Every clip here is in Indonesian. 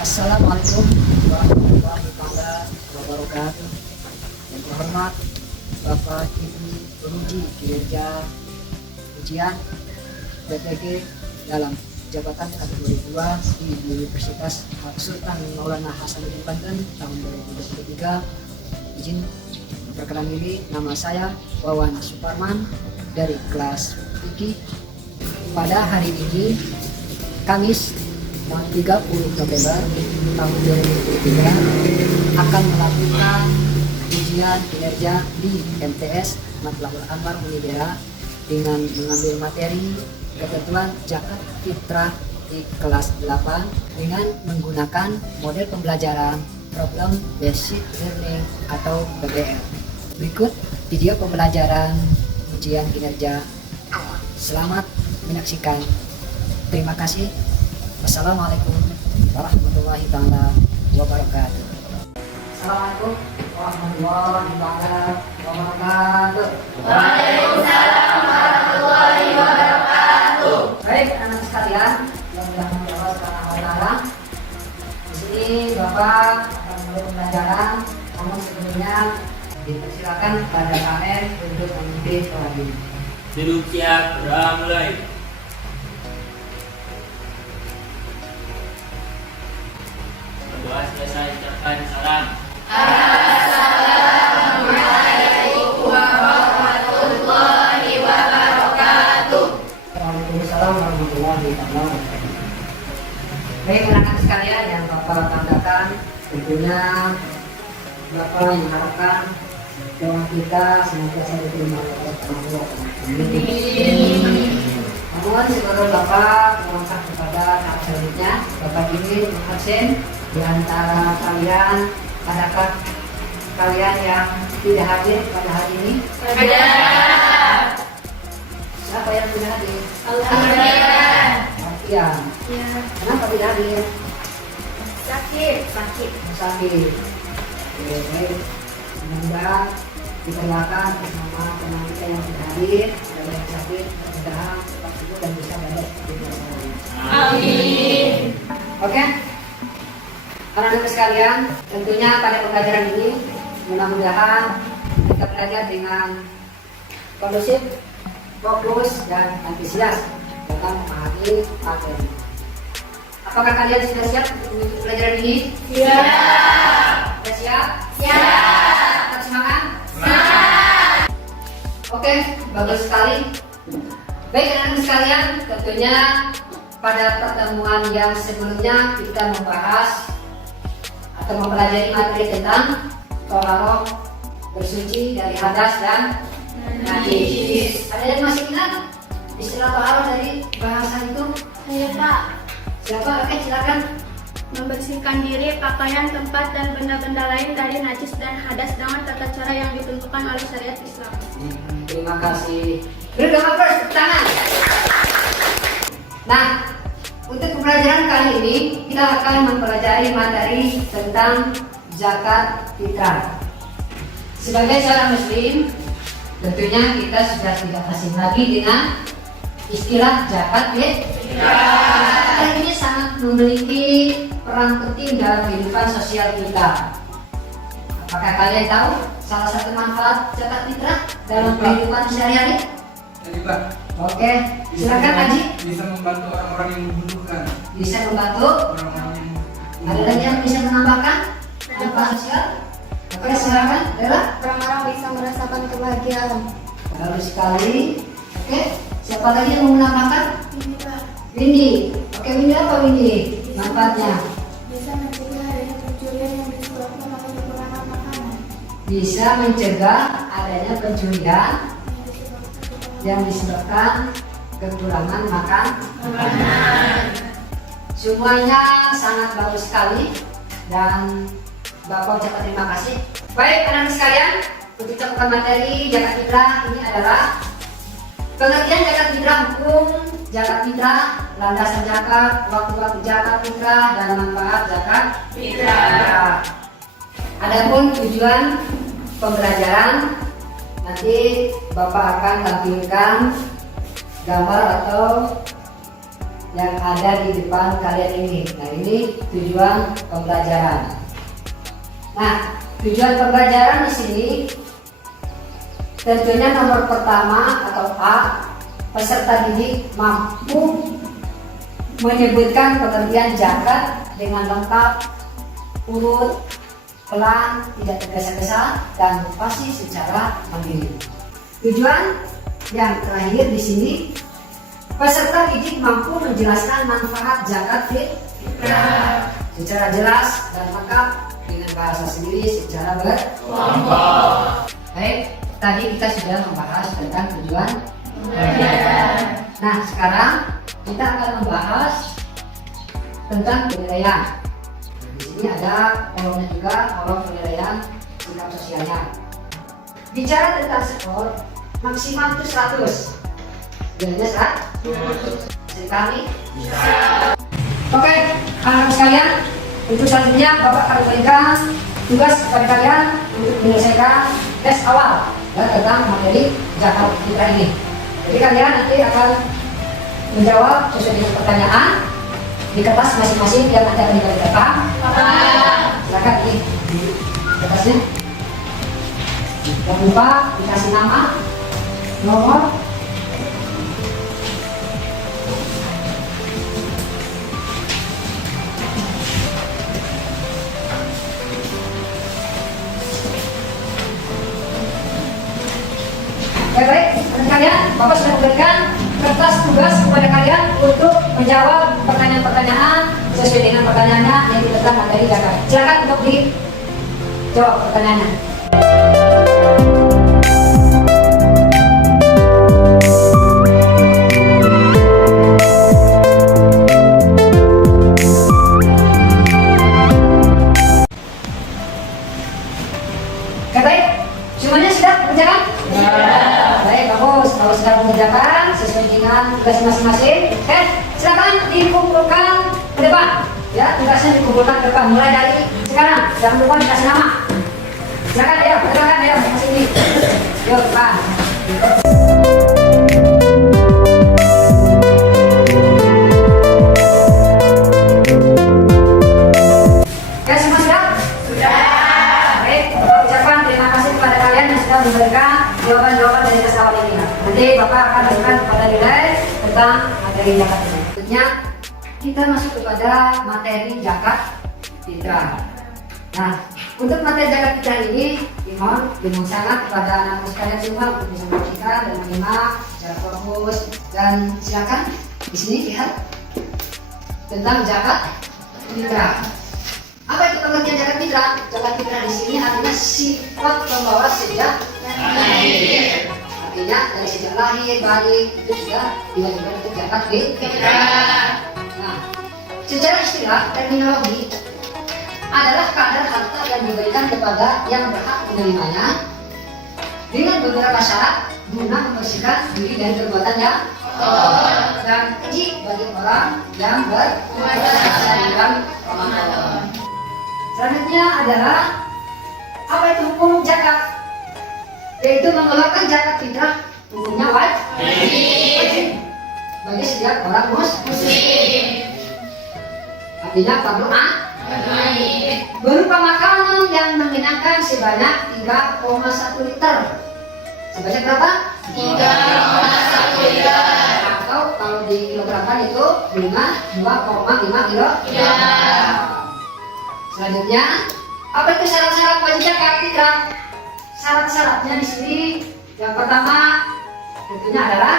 Assalamualaikum warahmatullahi wabarakatuh. Yang terhormat Bapak Ibu Penguji Kinerja Ujian PTG dalam jabatan kategori 2 di Universitas Sultan Maulana Hasanuddin Banten tahun 2023. Izin perkenalan diri, nama saya Wawan Suparman dari kelas Fikih. Pada hari ini Kamis 30 November tahun 2023 akan melakukan ujian kinerja di MTS Matlabul Anwar Unibera dengan mengambil materi ketentuan zakat fitrah di kelas 8 dengan menggunakan model pembelajaran problem based learning atau PBL. Berikut video pembelajaran ujian kinerja. Selamat menyaksikan. Terima kasih. Wassalamualaikum warahmatullahi wabarakatuh. Assalamualaikum warahmatullahi wabarakatuh. Waalaikumsalam warahmatullahi wabarakatuh. Baik anak sekalian yang dirahmati Allah Subhanahu wa taala. Di sini Bapak akan mulai pembelajaran. Namun sebelumnya dipersilakan pada Kamer untuk memimpin sholat ini. Duduk siap, doa mulai. Berdoa selesai, ucapkan salam. Assalamualaikum warahmatullahi wabarakatuh. Waalaikumsalam warahmatullahi wabarakatuh. Baik anak-anak sekalian yang Bapak tanggapan, tentunya Bapak mengharapkan doa kita senantiasa diterima oleh Allah. Namun sebelum Bapak melangkah kepada tahap selanjutnya, Bapak ingin mengabsen di antara kalian, adakah kalian yang tidak hadir pada hari ini? Ada. Siapa yang tidak hadir? Alhamdulillah. Iya. Ya. Kenapa tidak hadir? Sakit. Sakit. Oke, baik. Semoga diperlakukan bersama teman kita yang tidak hadir, ada yang sakit, mudah-mudahan cepat sembuh dan bisa balik di dunia. Amin. Oke, anak-anak sekalian, tentunya pada pembelajaran ini mudah-mudahan kita belajar dengan kondusif, fokus, dan antusias dalam memahami materi. Apakah kalian sudah siap untuk pelajaran ini? Siap. Sudah siap? Siap. Tetap semangat? Semangat. Oke, bagus sekali. Baik anak-anak sekalian, tentunya pada pertemuan yang sebelumnya kita membahas atau mempelajari materi tentang toharoh, bersuci dari hadas dan najis. Ada yang masih ingat istilah toharoh dari bahasa itu? Iya Pak, Siapa? Oke, silakan. membersihkan diri, pakaian, tempat, dan benda-benda lain dari najis dan hadas dengan tata cara yang ditentukan oleh syariat Islam. Terima kasih. Beri dong first, tepuk tangan. Nah, untuk pembelajaran kali ini kita akan mempelajari materi tentang zakat fitrah. Sebagai seorang muslim, tentunya kita sudah tidak asing lagi dengan istilah zakat fitrah. Zakat ini sangat memiliki peran penting dalam kehidupan sosial kita. Apakah kalian tahu salah satu manfaat zakat fitrah dalam kehidupan sehari-hari? Jadi Pak, Oke, silakan Haji. bisa membantu orang-orang yang membutuhkan. Bisa membantu. Orang-orang yang Ada lagi yang bisa menambahkan manfaat sosial? Oke, silakan. Bella. Orang-orang bisa merasakan kebahagiaan. Bagus sekali. Oke, siapa lagi yang mau menambahkan? Ini Pak, Windy. Oke, Windy apa Windy? Manfaatnya bisa mencegah adanya pencurian yang disebabkan oleh kekurangan makanan. bisa mencegah adanya pencurian yang disebabkan kekurangan makan. Semuanya sangat bagus sekali dan Bapak ucapkan terima kasih. Baik anak-anak sekalian, untuk cakupan materi zakat fitrah ini adalah pengertian zakat fitrah, hukum zakat fitrah, landasan zakat, waktu-waktu zakat fitrah, dan manfaat zakat fitrah. Adapun tujuan pembelajaran, nanti Bapak akan tampilkan gambar atau yang ada di depan kalian ini. Nah, ini tujuan pembelajaran. Nah, tujuan pembelajaran di sini tentunya nomor pertama atau A, peserta didik mampu menyebutkan pengertian zakat dengan lengkap, urut, pelan, tidak tergesa-gesa, dan pasti secara mandiri. Tujuan yang terakhir di sini, peserta didik mampu menjelaskan manfaat zakat fitrah secara jelas dan lengkap dengan bahasa sendiri secara berkelompok. Baik, tadi kita sudah membahas tentang tujuan pembelajaran. Nah, sekarang kita akan membahas tentang penilaian. Di sini ada kolomnya juga, kolom penilaian sikap sosialnya. Bicara tentang skor, maksimal itu 100. Jadinya 100. Sekali. Oke, anak-anak sekalian, untuk selanjutnya Bapak akan memberikan tugas kepada kalian untuk menyelesaikan tes awal tentang materi zakat fitrah ini. Jadi kalian nanti akan menjawab sesuai dengan pertanyaan di kertas masing-masing yang nanti akan diberikan. Silakan di kertasnya. Jangan lupa dikasih nama, nomor, baik, kalian, Bapak sudah memberikan kertas tugas kepada kalian untuk menjawab pertanyaan-pertanyaan sesuai dengan pertanyaannya yang tentang materi zakat. Silakan untuk dijawab pertanyaannya. Oke, baik, semuanya sudah mengerjakan? Baik, bagus. Kalau sudah mengerjakan sesuai dengan tugas masing-masing, silakan dikumpulkan ke depan. Ya, tugasnya dikumpulkan ke depan. Mulai dari sekarang. Jangan lupa dikasih nama. Silakan ya, silakan ya, kasih ini. Yuk, Pak. Ya, semua sudah? Sudah. Baik, Bapak ucapkan terima kasih kepada kalian yang sudah memberikan jawaban-jawaban dari tes awal ini. Nanti Bapak akan berikan kepada nilai tentang materi zakat ini. Selanjutnya kita masuk kepada materi zakat fitrah. Nah, untuk materi zakat fitrah ini dimohon sangat kepada anak-anak sekalian semua untuk bisa memperhatikan dan menyimak secara fokus, dan silakan di sini lihat tentang zakat fitrah. Apa itu pengertian zakat fitrah? Zakat fitrah di sini artinya sifat pembawa sejak lahir. Artinya dari sejak lahir, balik itu sudah diwajibkan untuk zakat fitrah. Nah, secara istilah terminologi adalah kadar harta yang diberikan kepada yang berhak menerimanya dengan beberapa syarat guna membersihkan diri dari perbuatan yang kotor dan keji bagi orang yang berpuasa di bulan Ramadan. Selanjutnya adalah apa itu hukum zakat? Yaitu mengeluarkan zakat fitrah hukumnya wajib bagi setiap orang muslim. Artinya fardu ain. Berupa makanan yang mengenyangkan sebanyak 3,1 liter. Sebanyak berapa? 3,1 liter. Atau kalau di kilogramkan itu 2,5 kilogram. Selanjutnya, apa itu syarat-syarat wajib zakat fitrah? Syarat-syaratnya di sini yang pertama tentunya adalah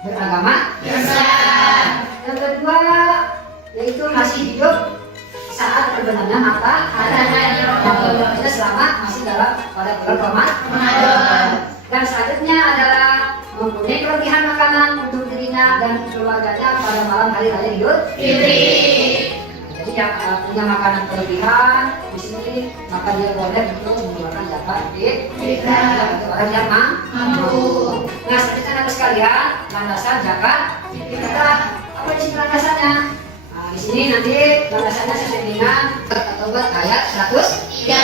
beragama Islam. Yang kedua yaitu masih hidup saat terbenamnya matahari selama masih dalam pada bulan Ramadan. Dan selanjutnya adalah mempunyai kelebihan makanan untuk dirinya dan keluarganya pada malam hari raya Idul Fitri. Jadi yang punya makanan kelebihan di sini maka dia boleh untuk mengeluarkan zakat fitrah untuk orang yang mampu. Nah, selanjutnya anak sekalian, landasan zakat fitrah. Apa sih landasannya? Nah, di sini nanti landasannya sesuai dengan At-Taubah ayat 103.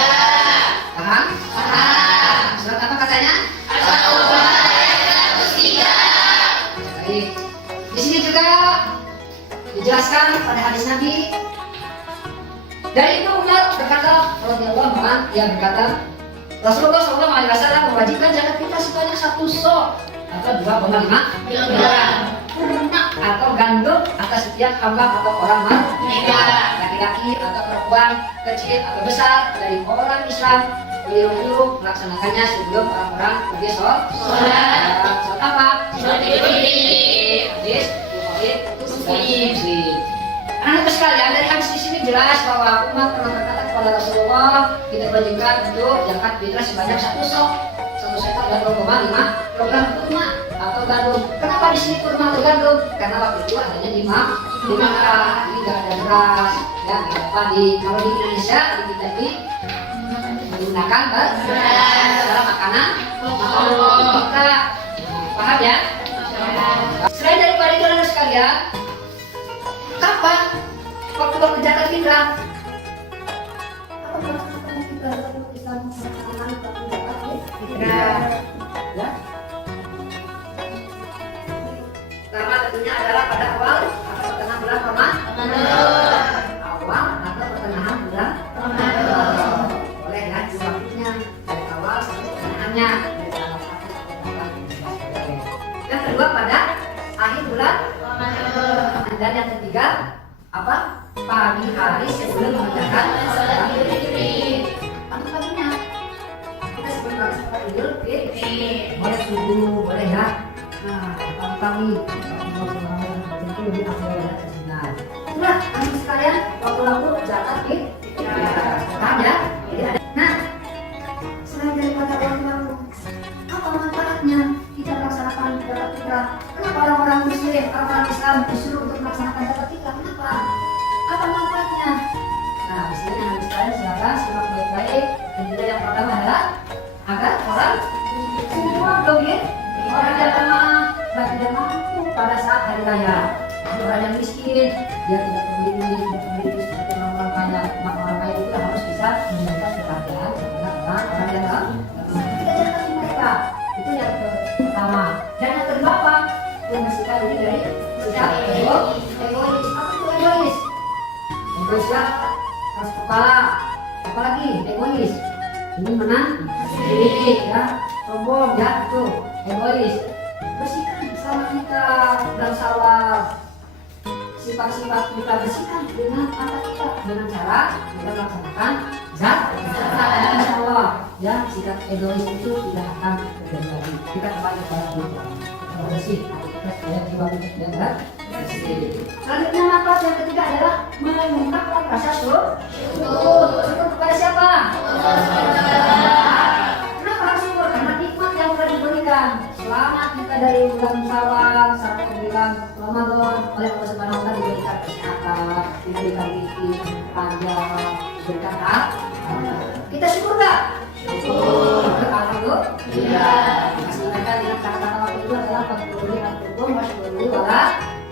Paham? Paham. Surat apa katanya? At-Taubah ayat 103. Baik. Di sini juga berlandaskan pada hadis Nabi. Dari Ibnu Umar berkata, radhiyallahu anhu, ia berkata, Rasulullah SAW mewajibkan zakat fitrah sebanyak 1 sok atau 2,5 kilogram kurma atau gandum atas setiap hamba atau orang manungsa, laki-laki atau perempuan, kecil atau besar dari orang Islam, beliau melaksanakannya sebelum orang-orang pergi sholat. Sholat apa? Sholat hadis Muslim. Anak-anak sekalian, dari hadis di sini jelas bahwa umat pernah berkata kepada Rasulullah, kita wajibkan untuk zakat fitrah sebanyak 1 sok. 1 sok adalah 2,5 kilogram kurma atau gandum. Kenapa di sini kurma atau gandum? Karena waktu itu adanya di Makkah, ini nggak ada beras, ya nggak ada padi. Kalau di Indonesia kita ini menggunakan beras makanan kita. Paham ya? Selain daripada itu anak sekalian, kapan waktu zakat fitrah? Ya. Karena tentunya adalah pada awal atau pertengahan bulan Ramadan. Awal atau pertengahan bulan Ramadan. Boleh ya, di waktunya dari awal sampai pertengahannya. Yang kedua pada akhir bulan Ramadan. Dan yang ketiga apa? Pagi hari sebelum mengerjakan salat Idul Fitri. Pagi-paginya kita sebelum melaksanakan salat Idul Fitri, boleh subuh, boleh ya. Nah, pagi-pagi itu lebih afdal ya tersinar. Itulah anak sekalian waktu-waktu zakat fitrah. Paham ya? Jadi ada. Nah, selain daripada waktu-waktu, apa manfaatnya kita melaksanakan zakat fitrah? Kenapa orang-orang Muslim, orang-orang Islam disuruh untuk melaksanakan zakat fitrah? Kenapa? Apa manfaatnya? Nah, di sini yang harus kalian silakan simak baik-baik. Dan juga yang pertama adalah agar orang semua dogen orang yang tidak mampu pada saat hari raya. Orang yang miskin, dia tidak memiliki seperti orang kaya. Maka orang kaya itu harus bisa memberikan perhatian kepada orang yang kita jangan mereka. Itu yang pertama. Dan yang kedua apa? Membersihkan diri dari sikap egois. Apa itu egois? Egois ya, keras kepala, apalagi egois. Ini menang diri ya, sombong ya, itu egois. Bersihkan sama kita dan sawah. Sifat-sifat kita bersihkan dengan apa kita? Dengan cara kita melaksanakan zakat. Insya Allah ya, sikap egois itu tidak akan terjadi lagi. Kita kembali kepada Tuhan. Bersih, kita supaya jiwa kita tidak bersih. Selanjutnya manfaat yang ketiga adalah mengungkapkan rasa syukur. Syukur kepada siapa? Kenapa harus syukur? Karena nikmat yang telah diberikan selama kita dari bulan Syawal sampai bulan Ramadan oleh Allah Subhanahu wa taala diberikan kesehatan, diberikan rezeki panjang, diberikan kita syukur nggak? Syukur. Alhamdulillah. Kasihkan dengan kata-kata waktu itu adalah fakturuni al-hukum wasyukuri wala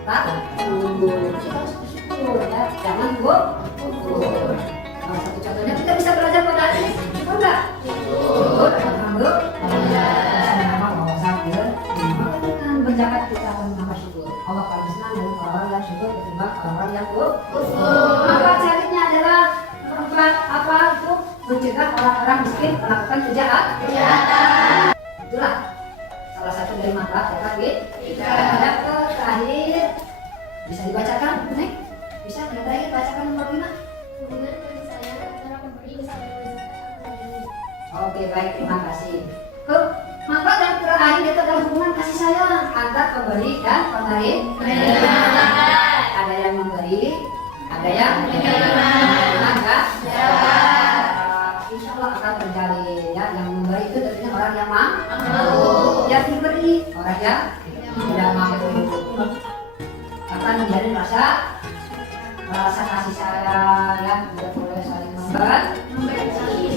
tak tunggu. Kita harus bersyukur ya, jangan gugur. Salah satu contohnya kita bisa belajar pada hari ini, syukur nggak? Syukur. Alhamdulillah. Sama bahwa sambil berzakat kita akan menambah syukur. Allah paling senang dengan orang yang syukur ketimbang orang yang kufur. Maka selanjutnya adalah apa itu mencegah orang-orang miskin melakukan kejahatan. Itulah salah satu dari manfaat zakat fitrah. Yang terakhir bisa dibacakan, Nek? Bisa yang terakhir bacakan nomor 5. Hubungan kasih sayang antara pemberi bersama zakat. Oke, baik, terima kasih. Manfaat yang terakhir itu adalah hubungan kasih sayang antar pemberi dan penerima. Ada yang memberi, ada yang menerima. Insya Allah akan terjalin ya. Yang memberi itu tentunya orang yang mampu. Yang diberi orang yang tidak mampu. Akan menjalin rasa kasih sayang ya. Tidak boleh saling memberi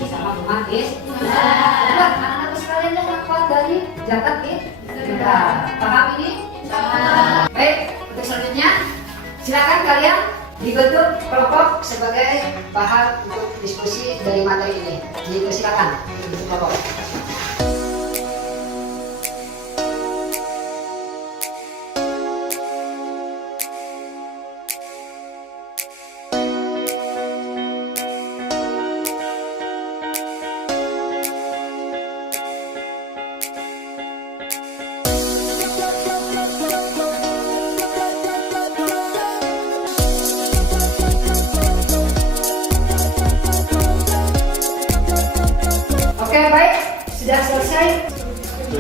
sama humanis. Anak-anak sekalian yang kuat dari zakat fitrah. Paham ini? Baik, untuk selanjutnya silakan kalian dibentuk kelompok sebagai bahan untuk diskusi dari materi ini. Silakan dibentuk kelompok.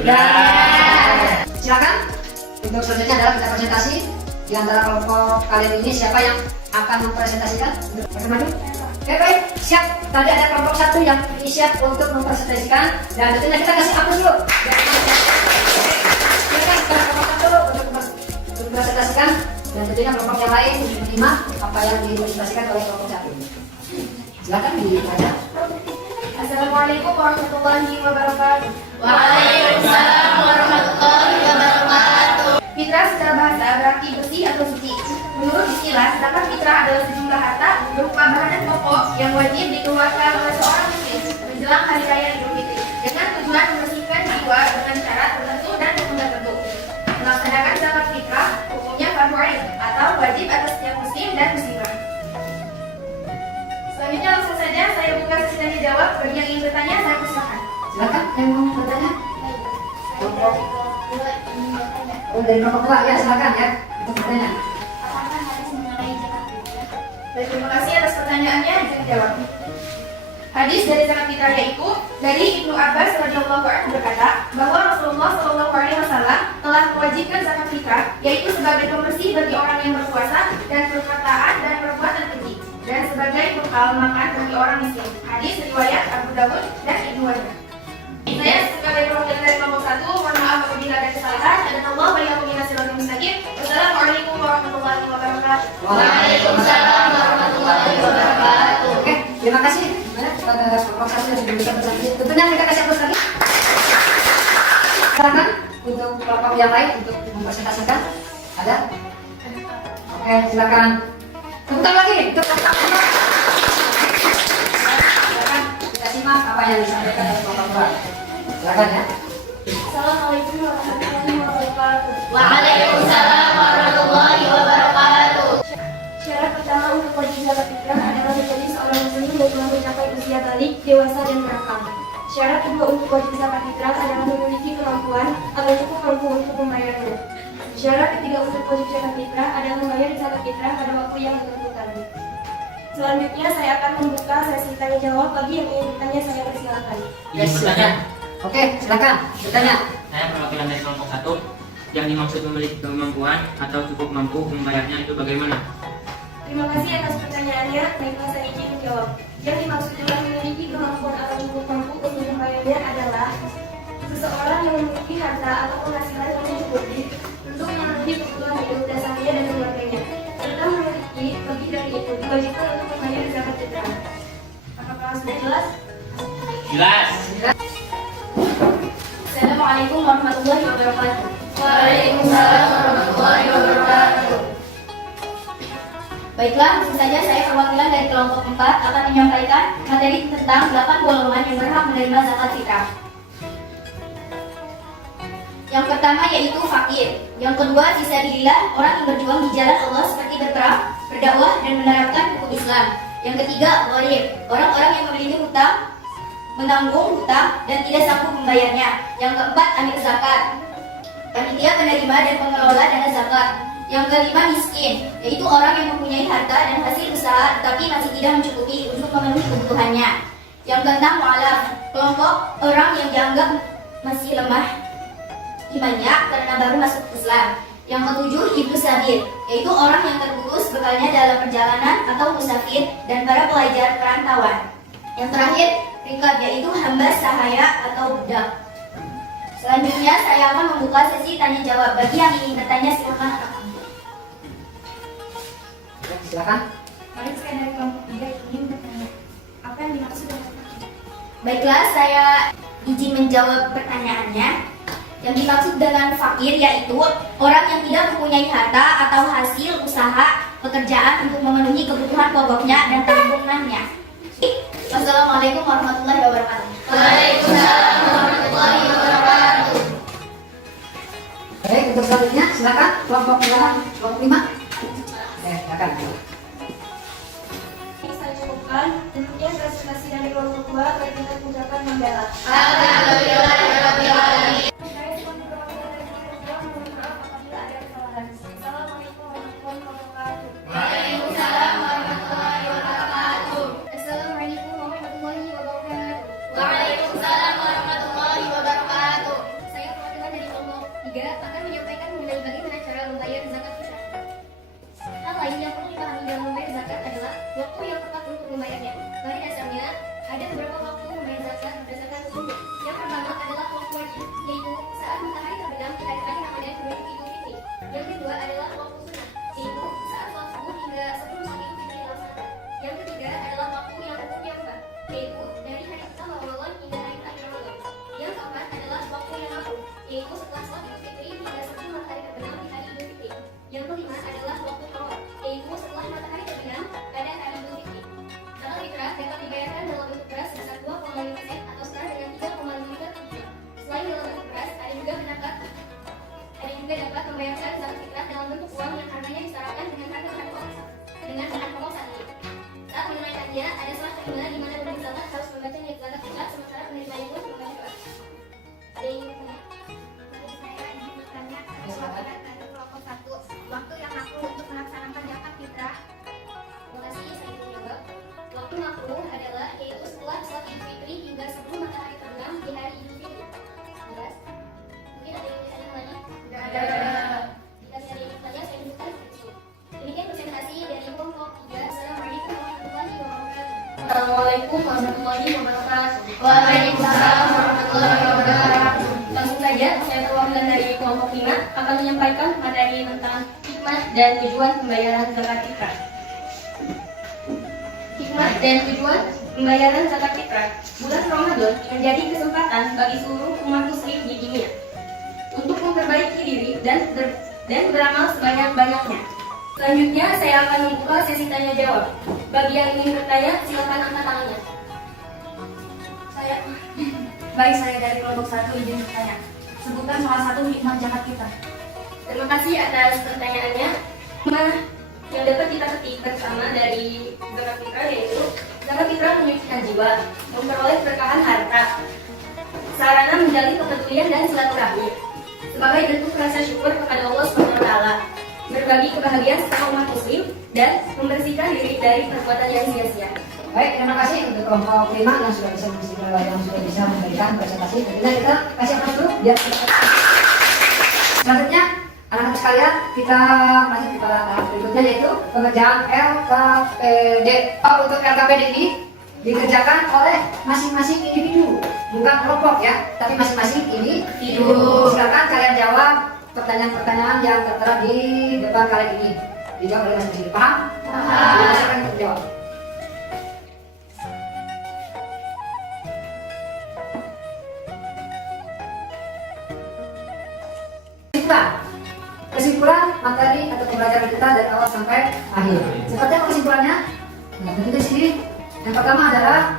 Silakan. Untuk selanjutnya adalah kita presentasi. Di antara kelompok kalian ini siapa yang akan mempresentasikan? Untuk maju. Oke, baik, siap. Tadi ada kelompok satu yang siap untuk mempresentasikan dan tentunya kita kasih aplaus dulu. Silakan kelompok satu untuk mempresentasikan dan tentunya kelompok yang lain menerima apa yang dipresentasikan oleh kelompok satu. Silakan dibaca. Assalamualaikum warahmatullahi wabarakatuh. Waalaikumsalam warahmatullahi wabarakatuh. Fitrah secara bahasa berarti bersih atau suci. Menurut istilah, sedangkan fitrah adalah sejumlah harta berupa bahan pokok yang wajib dikeluarkan oleh seorang muslim menjelang hari raya Idul Fitri dengan tujuan membersihkan jiwa dengan syarat tertentu dan hukum tertentu. Melaksanakan zakat fitrah hukumnya fardu ain atau wajib atas setiap muslim dan muslimah. Selanjutnya langsung saja saya buka sesi tanya jawab. Bagi yang ingin bertanya, saya persilakan. Silakan yang mau bertanya. Kelompok dari kelompok dua ya, silakan ya untuk bertanya. Baik, terima kasih atas pertanyaannya. Izin dijawab. Hadis dari zakat fitrah yaitu dari Ibnu Abbas radhiyallahu anhu berkata bahwa Rasulullah shallallahu alaihi wasallam telah mewajibkan zakat fitrah yaitu sebagai pembersih bagi orang yang berpuasa dan perkataan dan perbuatan keji dan sebagai bekal makan bagi orang miskin. Hadis riwayat Abu Dawud dan Ibnu Majah. Saya sebagai perwakilan dari kelompok satu, mohon maaf apabila ada kesalahan. Dan Allah waliyahumina siratal mustaqim. Wassalamualaikum warahmatullahi wabarakatuh. Waalaikumsalam warahmatullahi wabarakatuh. Oke, terima kasih banyak kepada kelompok satu yang sudah bisa bertanya. Tentunya kita kasih aplaus lagi. Silakan untuk kelompok yang lain untuk mempresentasikan. Ada? Oke, silakan. Tepuk tangan lagi untuk kelompok satu. Silakan kita simak apa yang disampaikan oleh kelompok dua. Silakan ya. Assalamualaikum warahmatullahi wabarakatuh. Waalaikumsalam warahmatullahi wabarakatuh. Syarat pertama untuk wajib zakat fitrah adalah menjadi seorang muslim yang telah mencapai usia balik, dewasa dan berakal. Syarat kedua untuk wajib zakat fitrah adalah memiliki kemampuan atau cukup mampu untuk membayarnya. Syarat ketiga untuk wajib zakat fitrah adalah membayar zakat fitrah pada waktu yang ditentukan. Selanjutnya saya akan membuka sesi tanya jawab. Bagi yang ingin bertanya saya persilakan. Yes, silakan. Oke, silakan bertanya. Saya perwakilan dari kelompok satu. Yang dimaksud memiliki kemampuan atau cukup mampu membayarnya itu bagaimana? Terima kasih atas pertanyaannya. Baiklah, saya izin menjawab. Yang dimaksud dengan memiliki kemampuan atau cukup mampu untuk membayarnya adalah seseorang yang memiliki harta atau penghasilan yang mencukupi untuk memenuhi kebutuhan hidup dasarnya dan keluarganya, serta memiliki lebih dari itu diwajibkan untuk membayar zakat fitrah. Apakah sudah jelas? Jelas. Assalamualaikum warahmatullahi wabarakatuh. Waalaikumsalam warahmatullahi wabarakatuh. Baiklah, langsung saja saya perwakilan dari kelompok 4 akan menyampaikan materi tentang 8 golongan yang berhak menerima zakat fitrah. Yang pertama yaitu fakir. Yang kedua fisabilillah, orang yang berjuang di jalan Allah seperti berperang, berdakwah dan menerapkan hukum Islam. Yang ketiga gharib, orang-orang yang memiliki hutang, menanggung hutang dan tidak sanggup membayarnya. Yang keempat amil zakat, panitia penerima dan pengelola dana zakat. Yang kelima miskin, yaitu orang yang mempunyai harta dan hasil usaha tetapi masih tidak mencukupi untuk memenuhi kebutuhannya. Yang keenam mu'alaf, kelompok orang yang dianggap masih lemah imannya karena baru masuk Islam. Yang ketujuh ibnu sabil, yaitu orang yang terputus bekalnya dalam perjalanan atau musafir dan para pelajar perantauan. Yang terakhir rikab, yaitu hamba sahaya atau budak. Selanjutnya saya akan membuka sesi tanya jawab. Bagi yang ingin bertanya silakan. Silakan. Mari saya dari kelompok 3 ingin bertanya. Apa yang dimaksud dengan fakir? Baiklah, saya izin menjawab pertanyaannya. Yang dimaksud dengan fakir yaitu orang yang tidak mempunyai harta atau hasil usaha pekerjaan untuk memenuhi kebutuhan pokoknya dan tanggungannya. Wassalamualaikum warahmatullahi wabarakatuh. Waalaikumsalam warahmatullahi wabarakatuh. Baik, untuk selanjutnya silakan kelompok berapa? Kelompok 5. Silakan. Saya cukupkan. Demikian presentasi dari kelompok 2 berikut ucapan hamdalah. Alhamdulillahirabbil alamin. Saya sebagai perwakilan dari kelompok 2 mohon maaf apabila ada kesalahan. Assalamualaikum warahmatullahi wabarakatuh. Waalaikumsalam warahmatullahi wabarakatuh. Assalamualaikum warahmatullahi wabarakatuh. Waalaikumsalam warahmatullahi wabarakatuh. Saya yaitu dari hari pertama Ramadan hingga hari terakhir Ramadan. Yang keempat adalah waktu yang makruh, yaitu setelah sholat Idul Fitri hingga sebelum matahari terbenam di hari Idul Fitri. Yang kelima adalah waktu haram, yaitu setelah matahari terbenam pada hari Idul Fitri. Zakat fitrah dapat dibayarkan dalam bentuk beras sebesar 2,5 sen atau setara dengan 3,5 liter rupiah. Selain dalam bentuk beras, ada juga dapat membayarkan zakat fitrah dalam bentuk uang yang harganya disetarakan dengan harga bahan pokok saat ini. Saat menunaikannya, ada salah kelima di mana penerima zakat harus membaca niat zakat fitrah sementara penerimanya pun membaca doa. Ada yang ingin bertanya? Saya ingin bertanya pada kelompok 1, waktu yang makruh untuk melaksanakan zakat fitrah. Terima kasih, saya ingin menjawab. Waktu makruh adalah yaitu setelah sholat Idul Fitri hingga sebelum matahari terbenam di hari Idul Fitri. Jelas? Mungkin ada yang bertanya lagi? Tidak ada. Jika tidak ada yang bertanya, saya lanjutkan diskusi. Demikian presentasi dari kelompok 3. Assalamualaikum warahmatullahi wabarakatuh. Assalamualaikum warahmatullahi wabarakatuh. Waalaikumsalam warahmatullahi wabarakatuh. Langsung saja, saya perwakilan dari kelompok 5 akan menyampaikan materi tentang hikmah dan tujuan pembayaran zakat fitrah. Hikmah dan tujuan pembayaran zakat fitrah. Bulan Ramadan menjadi kesempatan bagi seluruh umat muslim di dunia untuk memperbaiki diri dan beramal sebanyak-banyaknya. Selanjutnya, saya akan membuka sesi tanya jawab. Bagi yang ingin bertanya, silakan angkat tangannya. Saya dari kelompok 1 izin bertanya. Sebutkan salah satu hikmah zakat fitrah. Terima kasih atas pertanyaannya. Hikmah yang dapat kita petik bersama dari zakat fitrah yaitu zakat fitrah menyucikan jiwa, memperoleh berkahan harta, sarana menjalin kepedulian dan silaturahmi, sebagai bentuk rasa syukur kepada Allah SWT, berbagi kebahagiaan sesama umat muslim, dan membersihkan diri dari perbuatan yang sia-sia. Baik, terima kasih untuk kelompok 5 yang sudah bisa memberikan presentasi. Tentunya kita kasih aplaus dulu biar selanjutnya anak-anak sekalian kita masuk kepada tahap berikutnya yaitu pengerjaan LKPD. Untuk LKPD ini dikerjakan oleh masing-masing individu, bukan kelompok ya, tapi masing-masing individu. Silakan kalian jawab pertanyaan-pertanyaan yang tertera di depan kalian ini. Dijawab oleh masing-masing. Paham? Paham. Silakan untuk jawab. Kesimpulan materi atau pembelajaran kita dari awal sampai akhir. Seperti apa kesimpulannya? Nah, tentu di sini yang pertama adalah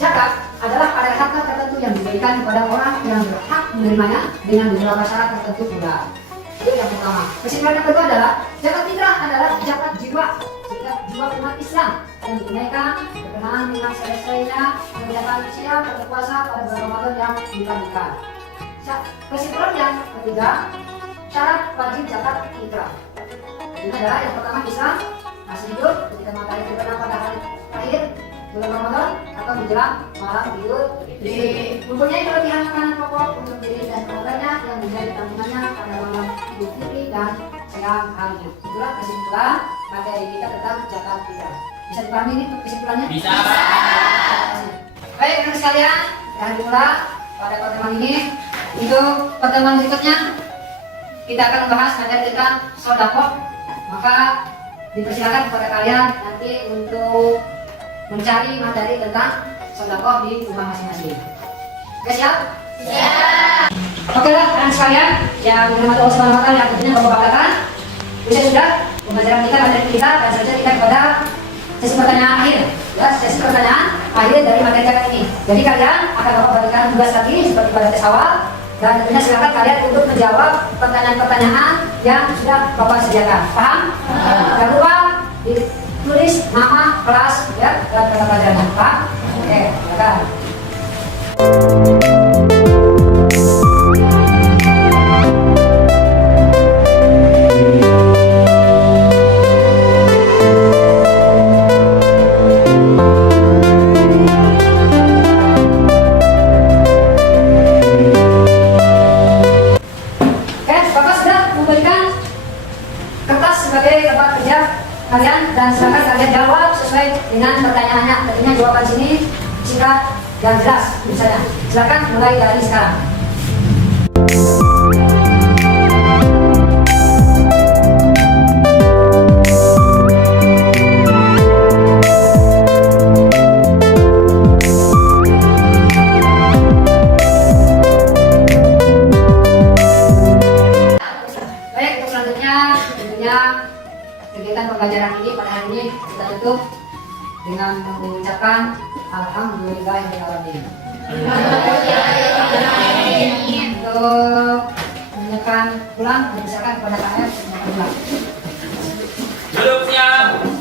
zakat adalah ada harta tertentu yang diberikan kepada orang yang berhak menerimanya dengan beberapa syarat tertentu pula. Itu yang pertama. Kesimpulan yang kedua adalah zakat fitrah adalah zakat jiwa umat Islam yang ditunaikan berkenaan dengan selesainya mengerjakan siam atau puasa pada bulan Ramadan yang dilanjutkan. Kesimpulan yang ketiga, syarat wajib zakat fitrah. Ini adalah yang pertama Islam masih hidup ketika matahari terbenam pada hari akhir bulan Ramadan atau menjelang malam Idul Fitri. Mempunyai kelebihan makanan pokok untuk diri dan keluarganya yang menjadi tanggungannya pada malam Idul Fitri dan siang harinya. Itulah kesimpulan materi kita tentang zakat fitrah. Bisa dipahami ini kesimpulannya? Bisa. Baik, teman sekalian, dan pula pada pertemuan ini untuk pertemuan berikutnya kita akan membahas materi tentang sedekah. Maka dipersilakan kepada kalian nanti untuk mencari materi tentang sedekah di rumah masing-masing. Oke, siap? Siap. Oke lah, teman sekalian yang dirahmati Allah Subhanahu wa taala yang tentunya Bapak katakan, sudah pembelajaran kita materi kita dan selanjutnya kita kepada sesi pertanyaan akhir. Ya, sesi pertanyaan akhir dari materi kita ini. Jadi kalian akan Bapak berikan tugas lagi seperti pada tes awal. Dan tentunya silakan kalian untuk menjawab pertanyaan-pertanyaan yang sudah Bapak sediakan. Paham? Jangan lupa ditulis nama kelas ya dan pelajarannya. Paham? Oke, silakan. Kalian dan silakan kalian jawab sesuai dengan pertanyaannya. Tentunya jawaban sini singkat dan jelas misalnya. Silakan mulai dari sekarang. dengan mengucapkan Alhamdulillahirobbilalamin. Untuk menyiapkan pulang, dipersilakan kepada KF. Duduk siap.